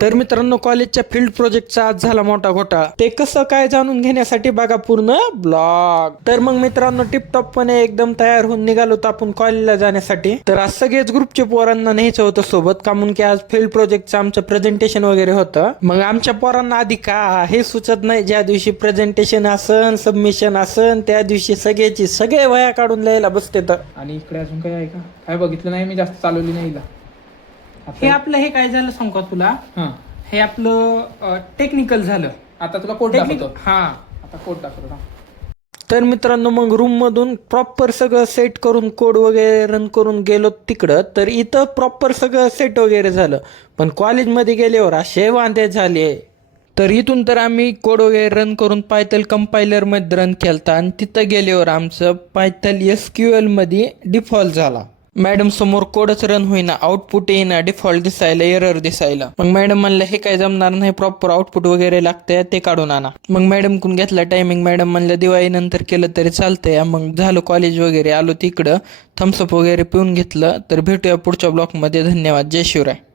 तर मित्रांनो, कॉलेजच्या फील्ड प्रोजेक्टचा आज झाला मोठा घोटाळा. ते कसं काय जाणून घेण्यासाठी बघा पूर्ण ब्लॉग. तर मग मित्रांनो, टिपटॉपपणे एकदम तयार होऊन निघालो होतो आपण कॉलेजला जाण्यासाठी. तर आज सगळेच ग्रुपचे पोरांना न्यायचं होतं सोबत, का म्हणून की आज फील्ड प्रोजेक्टचं आमचं प्रेझेंटेशन वगैरे होतं. मग आमच्या पोरांना आधी का हे सुचत नाही, ज्या दिवशी प्रेझेंटेशन असन सबमिशन असन त्या दिवशी सगळे वया काढून लिहायला बसते. तर आणि इकडे अजून काय आहे का? काय बघितलं नाही मी, जास्त चालवली नाही हिला. हे आपलं हे काय झालं सांगू का तुला? हा, हे आपलं टेक्निकल झालं. आता तुला कोड टेक्निक दाखवतो. हा. आता कोड दाखवतो ना. तर मित्रांनो, मग रूम मधून प्रॉपर सगळं सेट करून कोड वगैरे रन करून गेलो तिकडं. तर इथं प्रॉपर सगळं सेट वगैरे झालं, पण कॉलेजमध्ये गेल्यावर असे वांदे झाले. तर इथून तर आम्ही कोड वगैरे रन करून पायथल कंपायलर मध्ये रन केलता आणि तिथं गेल्यावर आमचं पायथल SQL मध्ये डिफॉल्ट झाला. मॅडम समोर कोडच रन होईना, आउटपुट येईना, डिफॉल्ट दिसायला, एरर दिसायला. मग मॅडम म्हणलं हे काय जमणार नाही, प्रॉपर आउटपुट वगैरे लागतंय ते काढून आणा. मग मॅडम कोण घेतला टायमिंग. मॅडम म्हणलं दिवाळी नंतर केलं तरी चालतंय. मग झालं कॉलेज वगैरे, आलो तिकडं थम्सअप वगैरे पिऊन घेतलं. तर भेटूया पुढच्या ब्लॉकमध्ये. धन्यवाद. जय शिवराय.